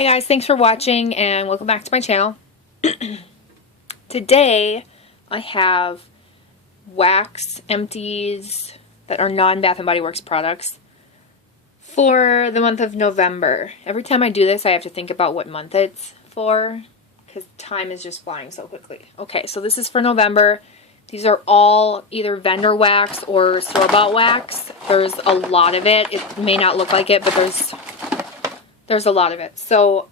Hi guys, thanks for watching and welcome back to my channel. Today I have wax empties that are non-Bath & Body Works products for the month of November. Every time I do this I have to think about what month it's for because time is just flying so quickly. Okay, so this is for November. These are all either vendor wax or store-bought wax. There's a lot of it. It may not look like it, but there's a lot of it. So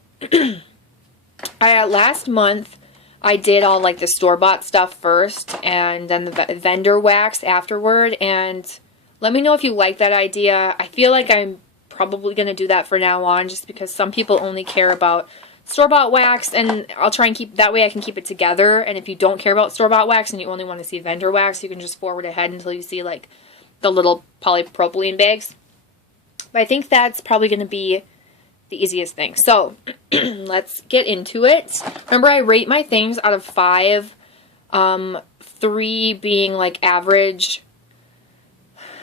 last month I did all like the store-bought stuff first and then the vendor wax afterward, and let me know if you like that idea. I feel like I'm probably going to do that for now on just because some people only care about store-bought wax, and I'll try and keep that way I can keep it together. And if you don't care about store-bought wax and you only want to see vendor wax, you can just forward ahead until you see like the little polypropylene bags. But I think that's probably going to be the easiest thing. So let's get into it. Remember, I rate my things out of 5, 3 being like average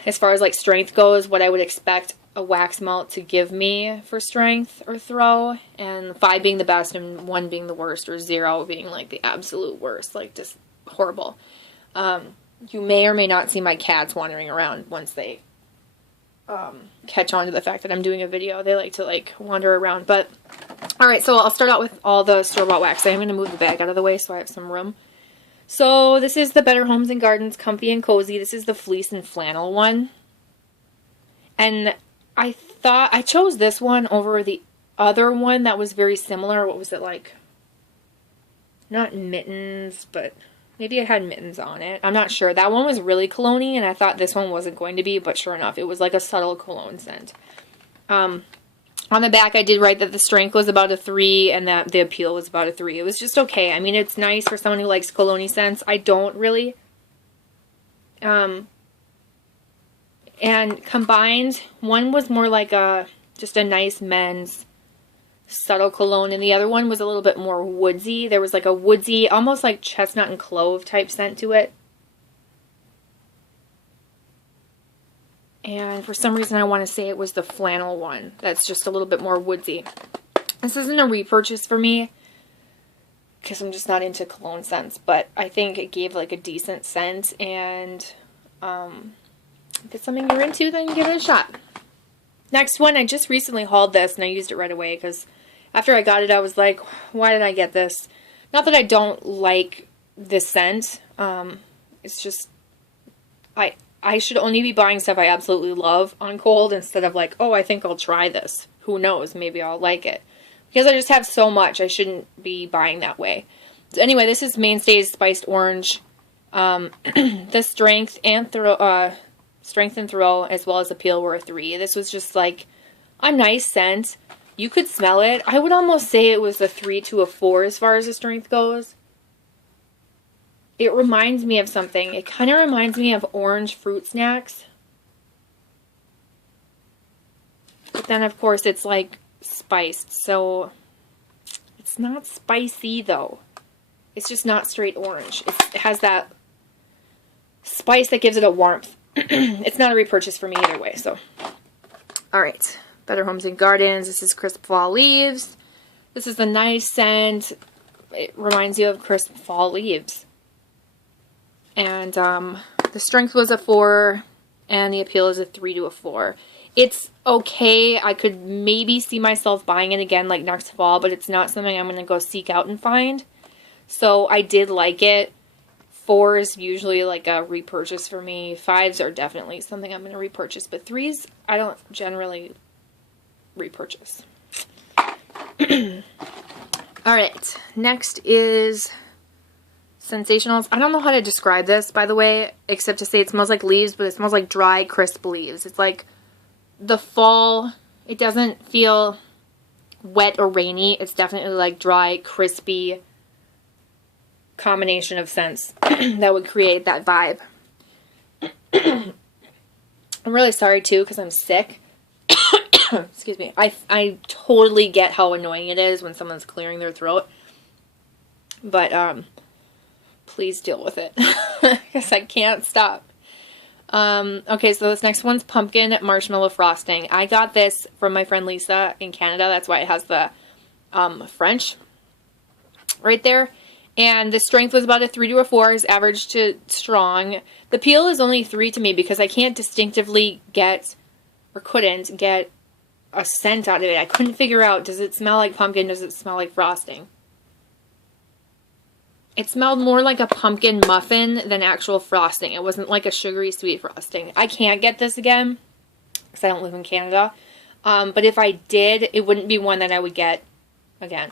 as far as like strength goes, what I would expect a wax melt to give me for strength or throw, and 5 being the best and 1 being the worst, or 0 being like the absolute worst, like just horrible. You may or may not see my cats wandering around once they catch on to the fact that I'm doing a video. They like to like wander around. But alright, so I'll start out with all the store-bought wax. I'm going to move the bag out of the way so I have some room. So this is the Better Homes and Gardens Comfy and Cozy. This is the fleece and flannel one. And I thought I chose this one over the other one that was very similar. What was it like? Not mittens, but maybe it had mittens on it. I'm not sure. That one was really cologne-y, and I thought this one wasn't going to be, but sure enough, it was like a subtle cologne scent. On the back, I did write that the strength was about a 3, and that the appeal was about a 3. It was just okay. I mean, it's nice for someone who likes cologne-y scents. I don't really. And combined, one was more like just a nice men's subtle cologne, and the other one was a little bit more woodsy. There was like a woodsy, almost like chestnut and clove type scent to it. And for some reason I want to say it was the flannel one that's just a little bit more woodsy. This isn't a repurchase for me because I'm just not into cologne scents, but I think it gave like a decent scent, and if it's something you're into, then give it a shot. Next one, I just recently hauled this and I used it right away because after I got it I was like, why did I get this? Not that I don't like this scent, it's just I should only be buying stuff I absolutely love on cold instead of like, oh, I think I'll try this. Who knows, maybe I'll like it. Because I just have so much, I shouldn't be buying that way. So anyway, this is Mainstays Spiced Orange. The strength and throw as well as appeal were a 3. This was just like a nice scent. You could smell it. I would almost say it was a 3 to a 4 as far as the strength goes. It reminds me of something. It kind of reminds me of orange fruit snacks. But then of course it's like spiced, so it's not spicy though. It's just not straight orange. It has that spice that gives it a warmth. It's not a repurchase for me either way, so. Alright, Better Homes and Gardens. This is Crisp Fall Leaves. This is a nice scent. It reminds you of crisp fall leaves. And the strength was a 4, and the appeal is a 3 to a 4. It's okay. I could maybe see myself buying it again like next fall, but it's not something I'm going to go seek out and find. So I did like it. 4 is usually like a repurchase for me. 5s are definitely something I'm going to repurchase. But 3s, I don't generally repurchase. Alright, next is Sensationals. I don't know how to describe this, by the way, except to say it smells like leaves, but it smells like dry, crisp leaves. It's like the fall. It doesn't feel wet or rainy. It's definitely like dry, crispy combination of scents that would create that vibe. I'm really sorry too because I'm sick. Excuse me. I totally get how annoying it is when someone's clearing their throat, but please deal with it because I can't stop. Okay, so this next one's pumpkin marshmallow frosting. I got this from my friend Lisa in Canada. That's why it has the French right there. And the strength was about a 3 to a 4, is average to strong. The peel is only 3 to me because I can't distinctively get, or couldn't get, a scent out of it. I couldn't figure out, does it smell like pumpkin? Does it smell like frosting? It smelled more like a pumpkin muffin than actual frosting. It wasn't like a sugary sweet frosting. I can't get this again because I don't live in Canada. But if I did, it wouldn't be one that I would get again.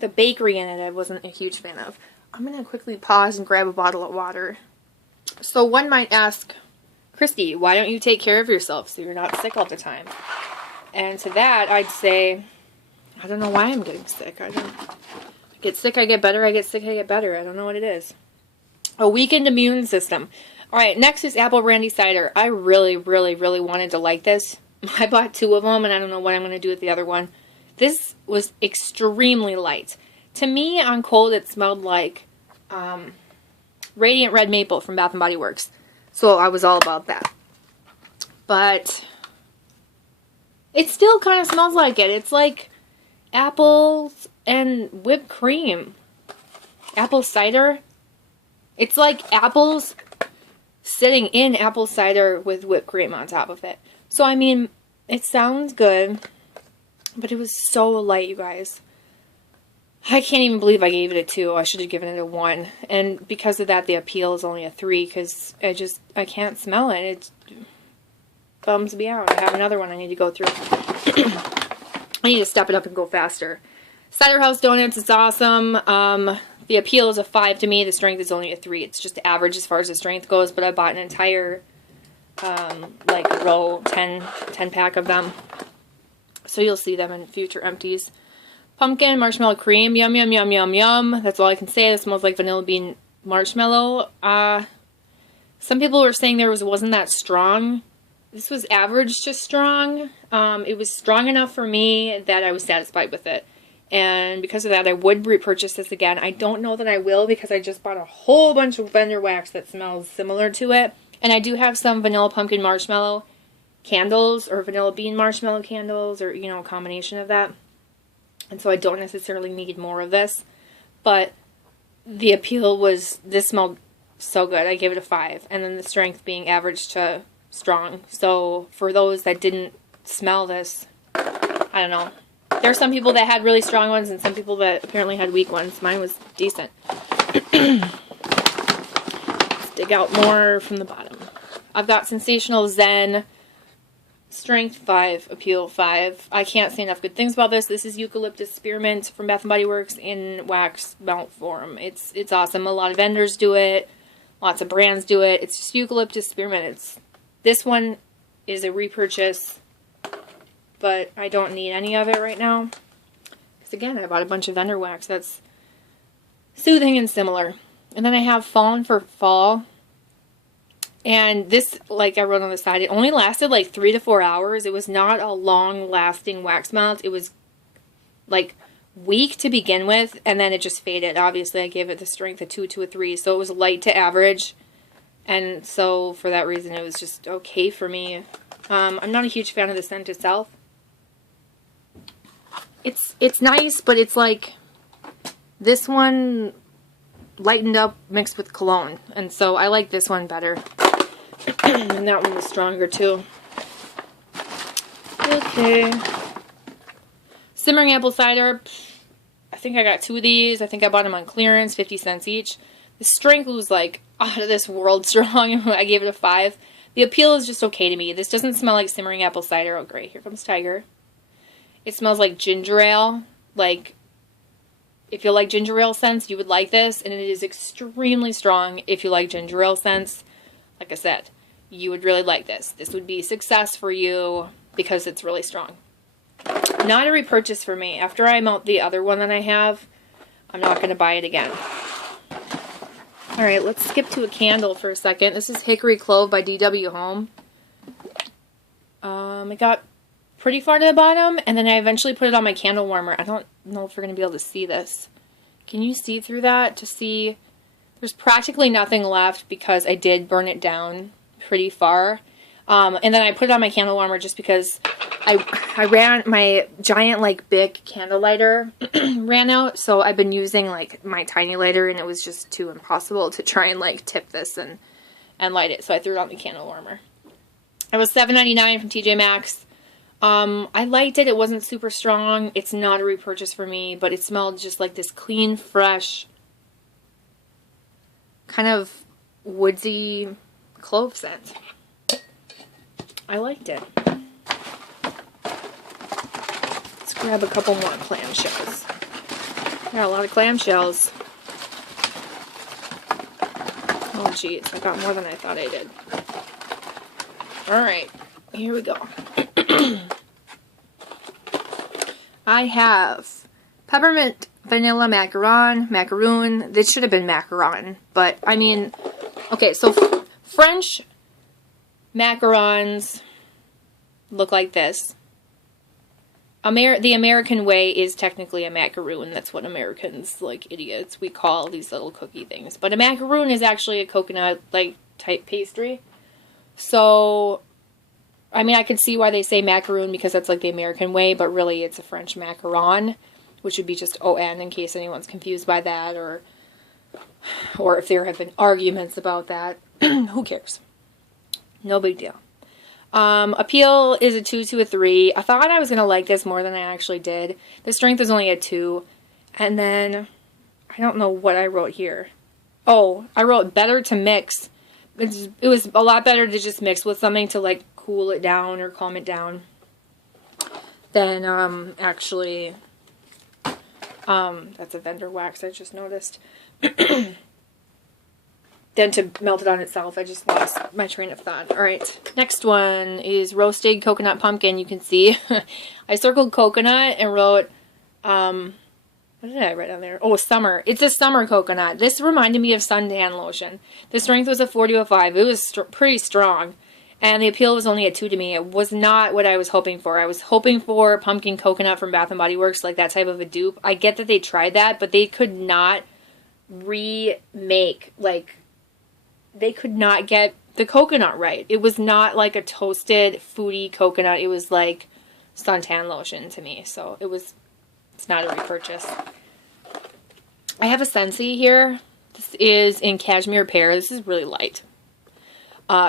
The bakery in it I wasn't a huge fan of. I'm going to quickly pause and grab a bottle of water. So one might ask, Christy, why don't you take care of yourself so you're not sick all the time? And to that, I'd say, I don't know why I'm getting sick. I get sick, I get better. I get sick, I get better. I don't know what it is. A weakened immune system. All right, next is apple brandy cider. I really, really, really wanted to like this. I bought 2 of them, and I don't know what I'm going to do with the other one. This was extremely light. To me, on cold, it smelled like Radiant Red Maple from Bath & Body Works. So I was all about that. But it still kind of smells like it. It's like apples and whipped cream. Apple cider. It's like apples sitting in apple cider with whipped cream on top of it. So, I mean, it sounds good. But it was so light, you guys. I can't even believe I gave it a 2. I should have given it a 1. And because of that, the appeal is only a 3. Because I can't smell it. It bums me out. I have another one I need to go through. I need to step it up and go faster. Cider House Donuts, it's awesome. The appeal is a 5 to me. The strength is only a 3. It's just average as far as the strength goes. But I bought an entire, row, 10 pack of them. So you'll see them in future empties. Pumpkin, marshmallow cream. Yum, yum, yum, yum, yum. That's all I can say. It smells like vanilla bean marshmallow. Some people were saying wasn't that strong. This was average to strong. It was strong enough for me that I was satisfied with it. And because of that, I would repurchase this again. I don't know that I will because I just bought a whole bunch of vendor wax that smells similar to it. And I do have some vanilla pumpkin marshmallow candles or vanilla bean marshmallow candles or, a combination of that. And so I don't necessarily need more of this. But the appeal was, this smelled so good. I gave it a 5. And then the strength being average to strong. So for those that didn't smell this, I don't know. There are some people that had really strong ones and some people that apparently had weak ones. Mine was decent. Let's dig out more from the bottom. I've got Sensational Zen. Strength 5, appeal 5. I can't say enough good things about this. This is eucalyptus spearmint from Bath & Body Works in wax melt form. It's awesome. A lot of vendors do it. Lots of brands do it. It's just eucalyptus spearmint. This one is a repurchase, but I don't need any of it right now. Because again, I bought a bunch of vendor wax that's soothing and similar. And then I have Fallen for Fall. And this, like I wrote on the side, it only lasted like 3 to 4 hours. It was not a long-lasting wax melt. It was like weak to begin with, and then it just faded. Obviously, I gave it the strength of 2 to a 3, so it was light to average. And so, for that reason, it was just okay for me. I'm not a huge fan of the scent itself. It's nice, but it's like this one lightened up mixed with cologne. And so, I like this one better. And that one was stronger too. Okay. Simmering apple cider. I think I got 2 of these. I think I bought them on clearance, 50 cents each. The strength was like out of this world strong. I gave it a 5. The appeal is just okay to me. This doesn't smell like simmering apple cider. Oh great, here comes Tiger. It smells like ginger ale. Like, if you like ginger ale scents, you would like this. And it is extremely strong if you like ginger ale scents. Like I said, you would really like this. This would be a success for you because it's really strong. Not a repurchase for me. After I melt the other one that I have, I'm not going to buy it again. Alright, let's skip to a candle for a second. This is Hickory Clove by DW Home. I got pretty far to the bottom, and then I eventually put it on my candle warmer. I don't know if we're going to be able to see this. Can you see through that to see? There's practically nothing left because I did burn it down pretty far. And then I put it on my candle warmer just because I ran my giant like Bic candle lighter ran out, so I've been using like my tiny lighter, and it was just too impossible to try and like tip this and light it, so I threw it on the candle warmer. It was $7.99 from TJ Maxx. I liked it. It wasn't super strong. It's not a repurchase for me, but it smelled just like this clean, fresh, kind of woodsy clove scent. I liked it. Let's grab a couple more clamshells. Got a lot of clamshells. Oh jeez, I got more than I thought I did. Alright, here we go. I have peppermint vanilla macaroon. This should have been macaron, but I mean, okay, so French macarons look like this. The American way is technically a macaroon. That's what Americans, like idiots, we call these little cookie things. But a macaroon is actually a coconut like type pastry. So, I mean, I could see why they say macaroon because that's like the American way, but really it's a French macaron, which would be just O-N in case anyone's confused by that, or if there have been arguments about that. Who cares? No big deal. Appeal is a 2 to a 3. I thought I was going to like this more than I actually did. The strength was only a 2. And then, I don't know what I wrote here. Oh, I wrote better to mix. It was a lot better to just mix with something to like cool it down or calm it down than actually that's a vendor wax I just noticed. Then to melt it on itself. I just lost my train of thought. Alright, next one is roasted coconut pumpkin. You can see I circled coconut and wrote what did I write on there? Oh, summer. It's a summer coconut. This reminded me of suntan lotion. The strength was a 4 to a 5. It was pretty strong. And the appeal was only a 2 to me. It was not what I was hoping for. I was hoping for pumpkin coconut from Bath & Body Works, like that type of a dupe. I get that they tried that, but they could not remake, like, they could not get the coconut right. It was not like a toasted, foodie coconut. It was like suntan lotion to me. So it's not a repurchase. I have a Scentsy here. This is in Cashmere Pear. This is really light.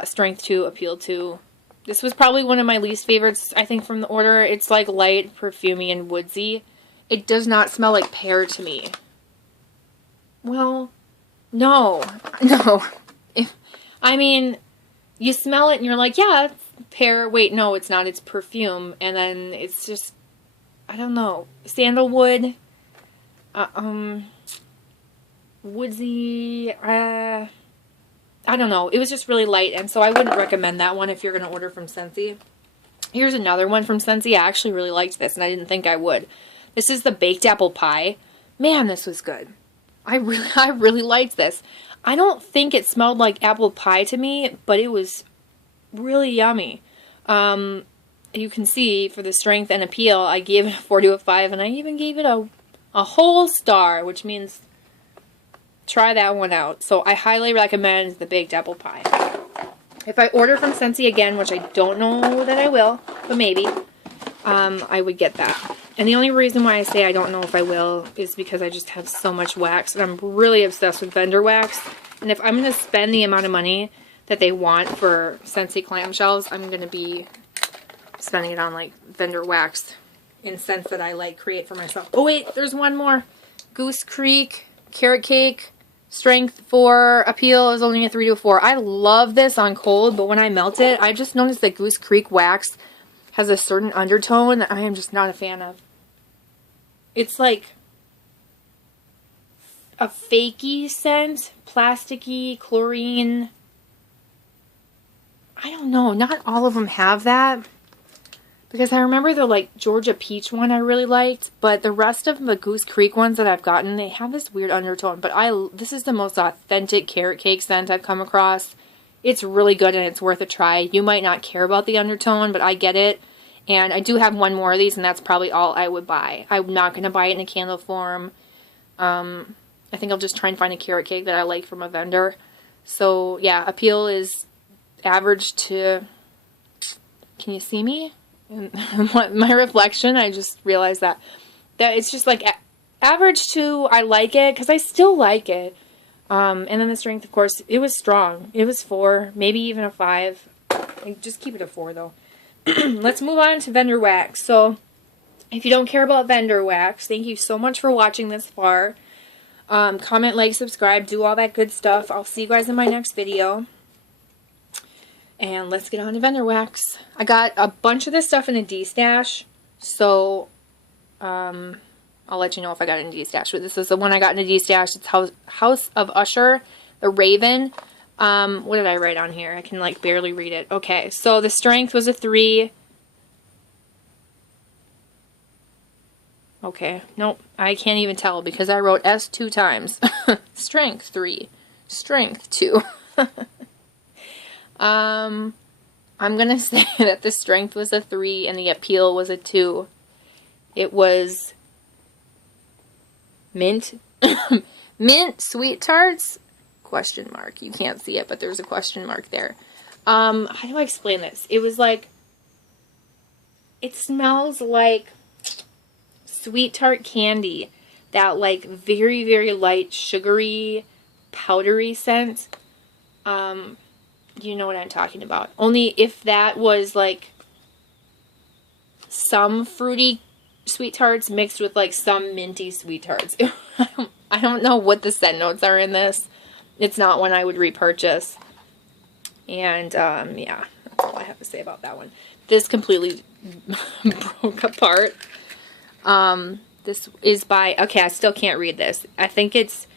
Strength 2, appeal 2. This was probably one of my least favorites, I think, from the order. It's like light, perfumey, and woodsy. It does not smell like pear to me. Well, no. I mean, you smell it and you're like, yeah, it's pear. Wait, no, it's not. It's perfume. And then it's just, I don't know, sandalwood, woodsy, I don't know. It was just really light, and so I wouldn't recommend that one if you're going to order from Scentsy. Here's another one from Scentsy. I actually really liked this, and I didn't think I would. This is the baked apple pie. Man, this was good. I really liked this. I don't think it smelled like apple pie to me, but it was really yummy. You can see for the strength and appeal, I gave it a 4 to a 5, and I even gave it a whole star, which means try that one out. So I highly recommend the baked apple pie. If I order from Scentsy again, which I don't know that I will, but maybe, I would get that. And the only reason why I say I don't know if I will is because I just have so much wax, and I'm really obsessed with vendor wax. And if I'm going to spend the amount of money that they want for Scentsy clamshells, I'm going to be spending it on like vendor wax in scents that I like create for myself. Oh wait, there's one more. Goose Creek Carrot Cake. Strength 4, appeal is only a 3 to a 4. I love this on cold, but when I melt it, I just noticed that Goose Creek wax has a certain undertone that I am just not a fan of. It's like a fakey scent, plasticky, chlorine. I don't know, not all of them have that. Because I remember the like Georgia Peach one I really liked, but the rest of the Goose Creek ones that I've gotten, they have this weird undertone. But this is the most authentic carrot cake scent I've come across. It's really good and it's worth a try. You might not care about the undertone, but I get it. And I do have one more of these, and that's probably all I would buy. I'm not going to buy it in a candle form. I think I'll just try and find a carrot cake that I like from a vendor. So yeah, appeal is average to... Can you see me? And my reflection, I just realized that it's just like average to I like it because I still like it. And then the strength, of course, it was strong. It was 4, maybe even a 5. Just keep it a 4 though. Let's move on to vendor wax. So if you don't care about vendor wax, thank you so much for watching this far. Comment, like, subscribe, do all that good stuff. I'll see you guys in my next video. And let's get on to vendor wax. I got a bunch of this stuff in a D-stash, so I'll let you know if I got it in a D-stash. But this is the one I got in a D-stash. It's House of Usher, the Raven. What did I write on here? I can like barely read it. Okay, so the strength was a 3. Okay, nope, I can't even tell because I wrote S 2 times. Strength 3, strength 2. I'm gonna say that the strength was a 3 and the appeal was a 2. It was mint, mint sweet tarts? Question mark. You can't see it, but there's a question mark there. How do I explain this? It was like, it smells like sweet tart candy. That like very, very light, sugary, powdery scent. You know what I'm talking about. Only if that was like some fruity sweet tarts mixed with like some minty sweet tarts. I don't know what the scent notes are in this. It's not one I would repurchase. And yeah, that's all I have to say about that one. This completely broke apart. This is by, okay, I still can't read this. I think it's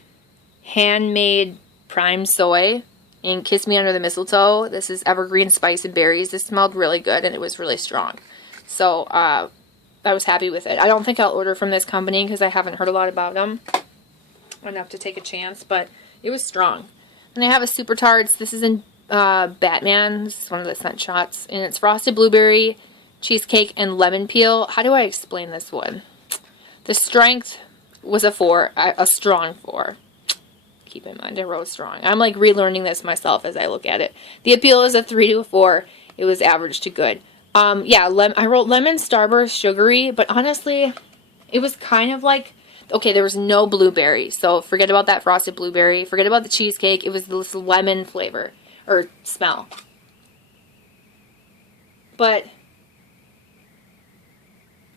Handmade Prime Soy and Kiss Me Under the Mistletoe. This is evergreen spice and berries. This smelled really good and it was really strong. So, I was happy with it. I don't think I'll order from this company because I haven't heard a lot about them enough to take a chance, but it was strong. And they have a Super Tarts. This is in Batman. This is one of the scent shots. And it's frosted blueberry, cheesecake, and lemon peel. How do I explain this one? The strength was a 4. A strong 4. Keep in mind, I wrote strong. I'm like relearning this myself as I look at it. The appeal is a 3 to a 4. It was average to good. Yeah, I wrote lemon starburst sugary, but honestly, it was kind of like, okay, there was no blueberry, so forget about that frosted blueberry, forget about the cheesecake, it was this lemon flavor, or smell. But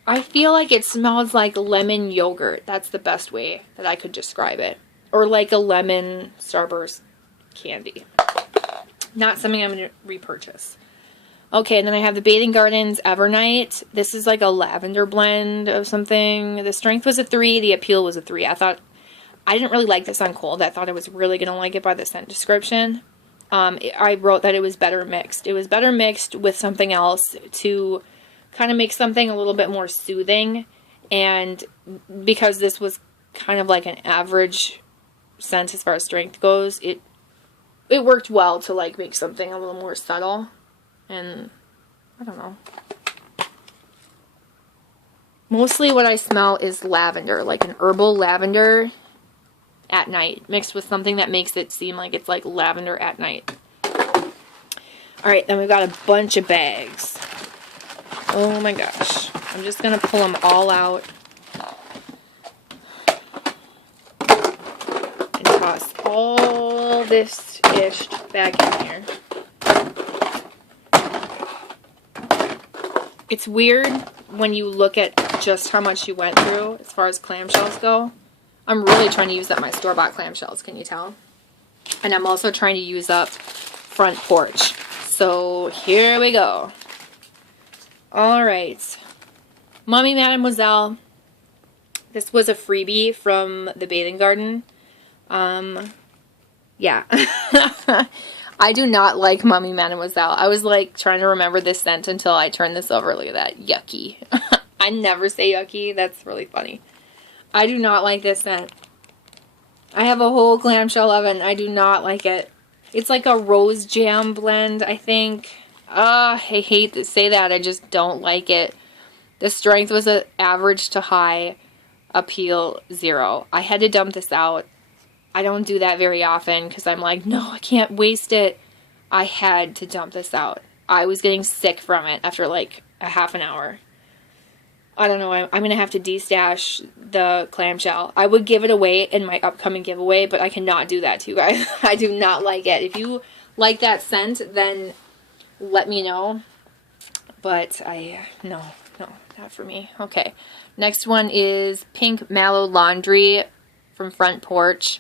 I feel like it smells like lemon yogurt. That's the best way that I could describe it. Or like a lemon starburst candy. Not something I'm going to repurchase. Okay, and then I have the Bathing Gardens Evernight. This is like a lavender blend of something. The strength was a 3. The appeal was a 3. I didn't really like this on cold. I thought I was really going to like it by the scent description. I wrote that it was better mixed. It was better mixed with something else to kind of make something a little bit more soothing. And because this was kind of like an average scent as far as strength goes, it worked well to like make something a little more subtle. And I don't know. Mostly what I smell is lavender, like an herbal lavender at night, mixed with something that makes it seem like it's like lavender at night. Alright, then we've got a bunch of bags. Oh my gosh. I'm just going to pull them all out and toss all this ish back in here. It's weird when you look at just how much you went through as far as clamshells go. I'm really trying to use up my store-bought clamshells, can you tell? And I'm also trying to use up front porch. So here we go. Alright. Mommy Mademoiselle. This was a freebie from the Bathing Garden. Yeah. I do not like Mommy Mademoiselle. I was like trying to remember this scent until I turned this over. Look at that. Yucky. I never say yucky. That's really funny. I do not like this scent. I have a whole clamshell oven. I do not like it. It's like a rose jam blend, I think. I hate to say that. I just don't like it. The strength was an average to high. Appeal 0. I had to dump this out. I don't do that very often because I'm like, no, I can't waste it. I had to dump this out. I was getting sick from it after like a half an hour. I don't know. I'm going to have to destash the clamshell. I would give it away in my upcoming giveaway, but I cannot do that to you guys. I do not like it. If you like that scent, then let me know. But no, not for me. Okay. Next one is Pink Mallow Laundry from Front Porch.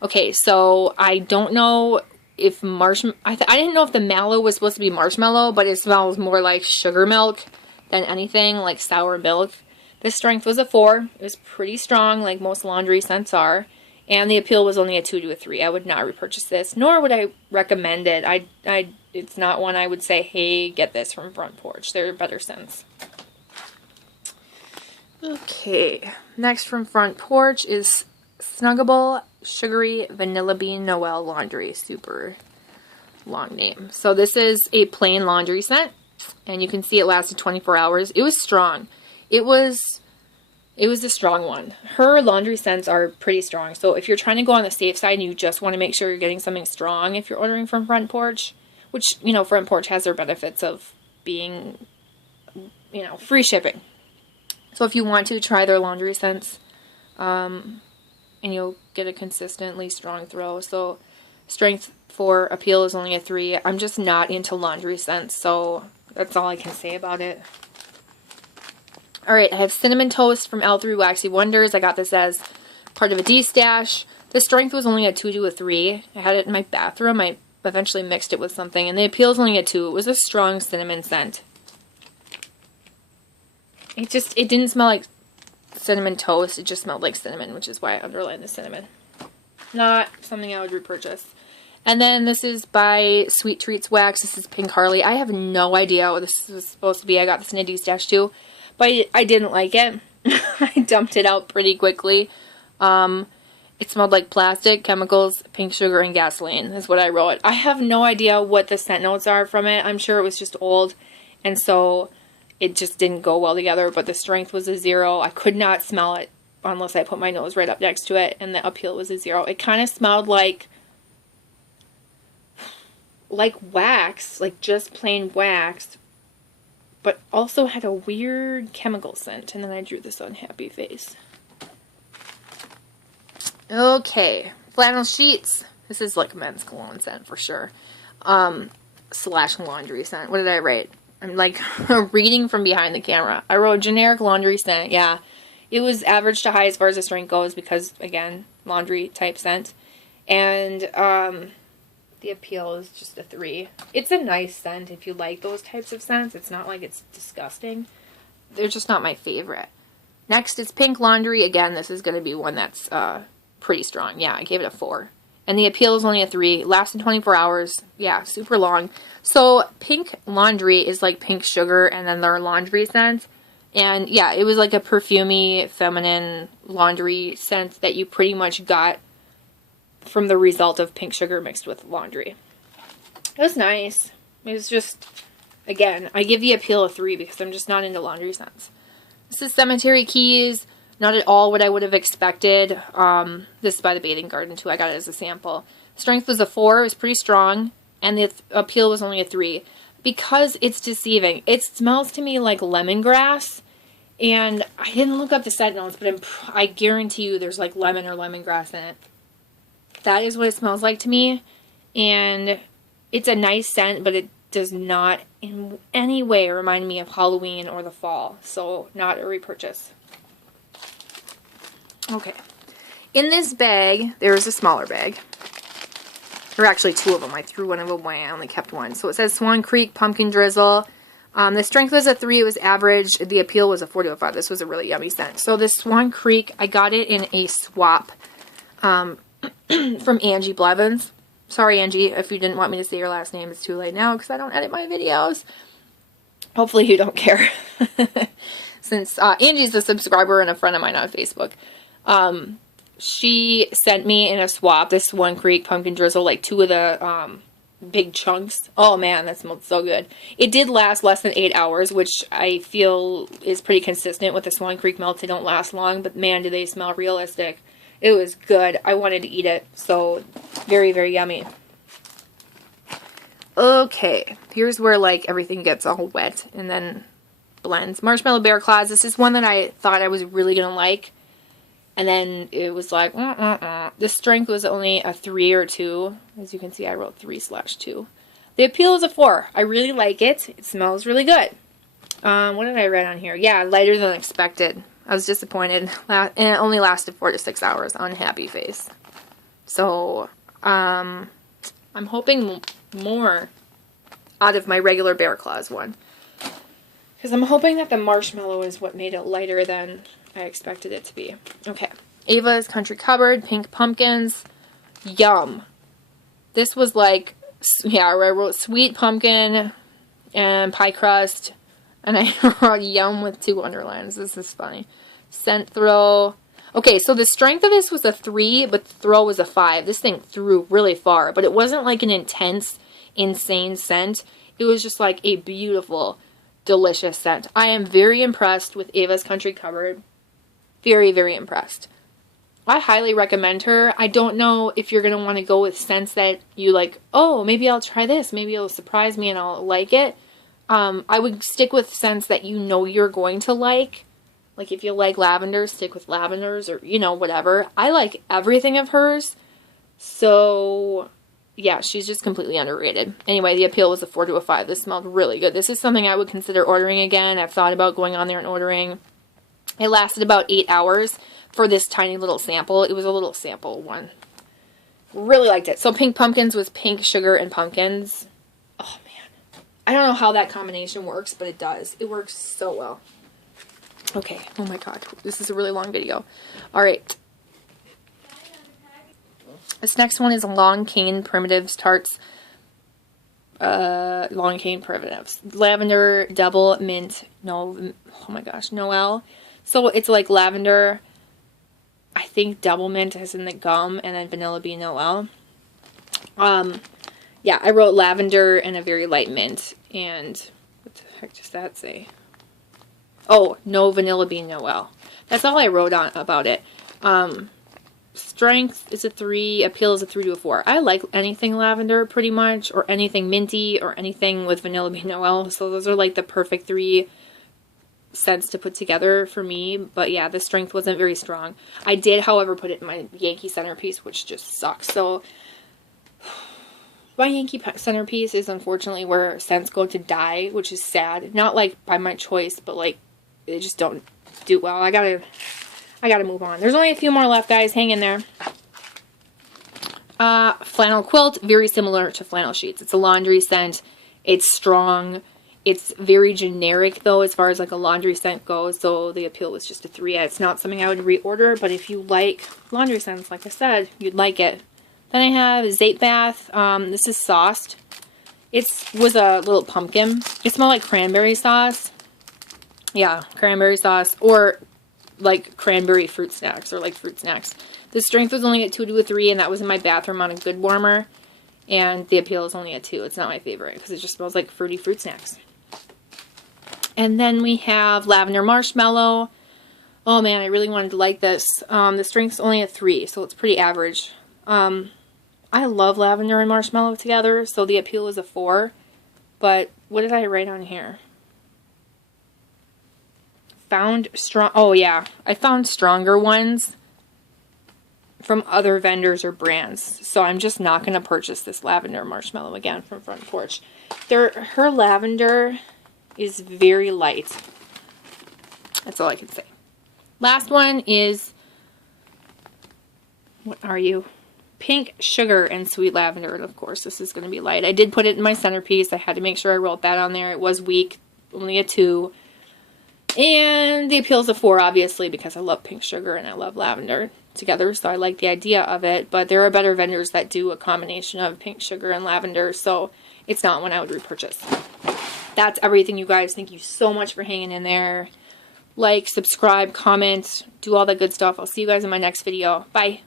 Okay, so I don't know if I didn't know if the mallow was supposed to be marshmallow, but it smells more like sugar milk than anything, like sour milk. The strength was a 4. It was pretty strong, like most laundry scents are. And the appeal was only a 2 to a 3. I would not repurchase this, nor would I recommend it. It's not one I would say, hey, get this from Front Porch. There are better scents. Okay, next from Front Porch is Snuggable Sugary Vanilla Bean Noel Laundry. Super long name. So this is a plain laundry scent. And you can see it lasted 24 hours. It was strong. It was a strong one. Her laundry scents are pretty strong. So if you're trying to go on the safe side and you just want to make sure you're getting something strong if you're ordering from Front Porch, which, you know, Front Porch has their benefits of being, you know, free shipping. So if you want to try their laundry scents, and you'll get a consistently strong throw. So strength for appeal is only a 3. I'm just not into laundry scents, so that's all I can say about it. Alright, I have Cinnamon Toast from L3 Waxy Wonders. I got this as part of a D-stash. The strength was only a 2 to a 3. I had it in my bathroom. I eventually mixed it with something, and the appeal is only a 2. It was a strong cinnamon scent. It didn't smell like cinnamon toast. It just smelled like cinnamon, which is why I underlined the cinnamon. Not something I would repurchase. And then this is by Sweet Treats Wax. This is Pink Harley. I have no idea what this is supposed to be. I got this in a D-stash too, but I didn't like it. I dumped it out pretty quickly. It smelled like plastic, chemicals, pink sugar, and gasoline is what I wrote. I have no idea what the scent notes are from it. I'm sure it was just old, and so it just didn't go well together, but the strength was a 0. I could not smell it unless I put my nose right up next to it, and the appeal was a 0. It kind of smelled like wax, like just plain wax, but also had a weird chemical scent. And then I drew this unhappy face. Okay, Flannel Sheets. This is like a men's cologne scent for sure. Slash laundry scent. What did I write? I'm like reading from behind the camera. I wrote generic laundry scent. Yeah, it was average to high as far as the strength goes because, again, laundry type scent. And the appeal is just a 3. It's a nice scent if you like those types of scents. It's not like it's disgusting. They're just not my favorite. Next is Pink Laundry. Again, this is going to be one that's pretty strong. Yeah, I gave it a 4. And the appeal is only a 3. Lasted 24 hours. Yeah, super long. So Pink Laundry is like pink sugar and then their laundry scent. And yeah, it was like a perfumey, feminine laundry scent that you pretty much got from the result of pink sugar mixed with laundry. It was nice. It was just, again, I give the appeal a 3 because I'm just not into laundry scents. This is Cemetery Keys. Not at all what I would have expected. This is by the Bathing Garden too. I got it as a sample. Strength was a 4. It was pretty strong. And the appeal was only a 3. Because it's deceiving. It smells to me like lemongrass. And I didn't look up the scent notes, but I guarantee you there's like lemon or lemongrass in it. That is what it smells like to me. And it's a nice scent, but it does not in any way remind me of Halloween or the fall. So not a repurchase. Okay. In this bag, there is a smaller bag. There were actually 2 of them. I threw one of them away. I only kept one. So it says Swan Creek Pumpkin Drizzle. The strength was a 3. It was average. The appeal was a 4 to a 5. This was a really yummy scent. So this Swan Creek, I got it in a swap from Angie Blevins. Sorry, Angie, if you didn't want me to say your last name. It's too late now because I don't edit my videos. Hopefully you don't care. Since Angie's a subscriber and a friend of mine on Facebook. She sent me in a swap this Swan Creek Pumpkin Drizzle, like 2 of the big chunks. Oh man, that smelled so good. It did last less than 8 hours, which I feel is pretty consistent with the Swan Creek melts. They don't last long, but man, do they smell realistic. It was good. I wanted to eat it, so very, very yummy. Okay, here's where like everything gets all wet and then blends. Marshmallow Bear Claws. This is one that I thought I was really gonna like, and then it was like, The strength was only a 3 or 2. As you can see, I wrote 3/2. The appeal is a 4. I really like it. It smells really good. What did I write on here? Yeah, lighter than expected. I was disappointed, and it only lasted 4 to 6 hours. Unhappy face. So, I'm hoping more out of my regular Bear Claws one. Because I'm hoping that the marshmallow is what made it lighter than I expected it to be. Okay. Ava's Country Cupboard, Pink Pumpkins. Yum. This was like, yeah, I wrote sweet pumpkin and pie crust. And I wrote yum with 2 underlines. This is funny. Scent throw. Okay, so the strength of this was a 3, but the throw was a 5. This thing threw really far, but it wasn't like an intense, insane scent. It was just like a beautiful, delicious scent. I am very impressed with Ava's Country Cupboard. Very, very impressed. I highly recommend her. I don't know if you're going to want to go with scents that you like, oh, maybe I'll try this. Maybe it'll surprise me and I'll like it. I would stick with scents that you know you're going to like. Like, if you like lavender, stick with lavenders or, you know, whatever. I like everything of hers. So, yeah, she's just completely underrated. Anyway, the appeal was a 4 to a 5. This smelled really good. This is something I would consider ordering again. I've thought about going on there and ordering. It lasted about 8 hours for this tiny little sample. It was a little sample one. Really liked it. So, Pink Pumpkins was pink sugar and pumpkins. Oh, man. I don't know how that combination works, but it does. It works so well. Okay, oh my god, this is a really long video. Alright. This next one is Long Cane Primitives Tarts. Long Cane Primitives. Lavender, double mint, oh my gosh, Noel. So it's like lavender, I think double mint as in the gum, and then vanilla bean Noel. Yeah, I wrote lavender and a very light mint, and what the heck does that say? Oh, no vanilla bean Noel. That's all I wrote on about it. Strength is a 3. Appeal is a 3 to a 4. I like anything lavender pretty much, or anything minty, or anything with vanilla bean Noel. So those are like the perfect 3 scents to put together for me. But yeah, the strength wasn't very strong. I did, however, put it in my Yankee centerpiece, which just sucks. So my Yankee centerpiece is unfortunately where scents go to die, which is sad. Not like by my choice, but like they just don't do well. I gotta move on. There's only a few more left, guys. Hang in there. Flannel Quilt, very similar to flannel sheets. It's a laundry scent. It's strong. It's very generic, though, as far as like a laundry scent goes. So the appeal was just a 3. It's not something I would reorder, but if you like laundry scents, like I said, you'd like it. Then I have Zape Bath. This is sauced. It was a little pumpkin. It smelled like cranberry sauce. Yeah, cranberry sauce, or like cranberry fruit snacks, or like fruit snacks. The strength was only a 2 to a 3, and that was in my bathroom on a good warmer. And the appeal is only a 2. It's not my favorite, because it just smells like fruity fruit snacks. And then we have Lavender Marshmallow. Oh man, I really wanted to like this. The strength's only a 3, so it's pretty average. I love lavender and marshmallow together, so the appeal is a 4. But what did I write on here? Oh yeah, I found stronger ones from other vendors or brands, so I'm just not going to purchase this lavender marshmallow again from Front Porch. Her lavender is very light. That's all I can say. Last one is, what are you? Pink Sugar and Sweet Lavender, and of course this is going to be light. I did put it in my centerpiece. I had to make sure I wrote that on there. It was weak, only a 2. And the appeal is a 4, obviously, because I love pink sugar and I love lavender together, so I like the idea of it. But there are better vendors that do a combination of pink sugar and lavender, so it's not one I would repurchase. That's everything, you guys. Thank you so much for hanging in there. Like, subscribe, comment, do all that good stuff. I'll see you guys in my next video. Bye.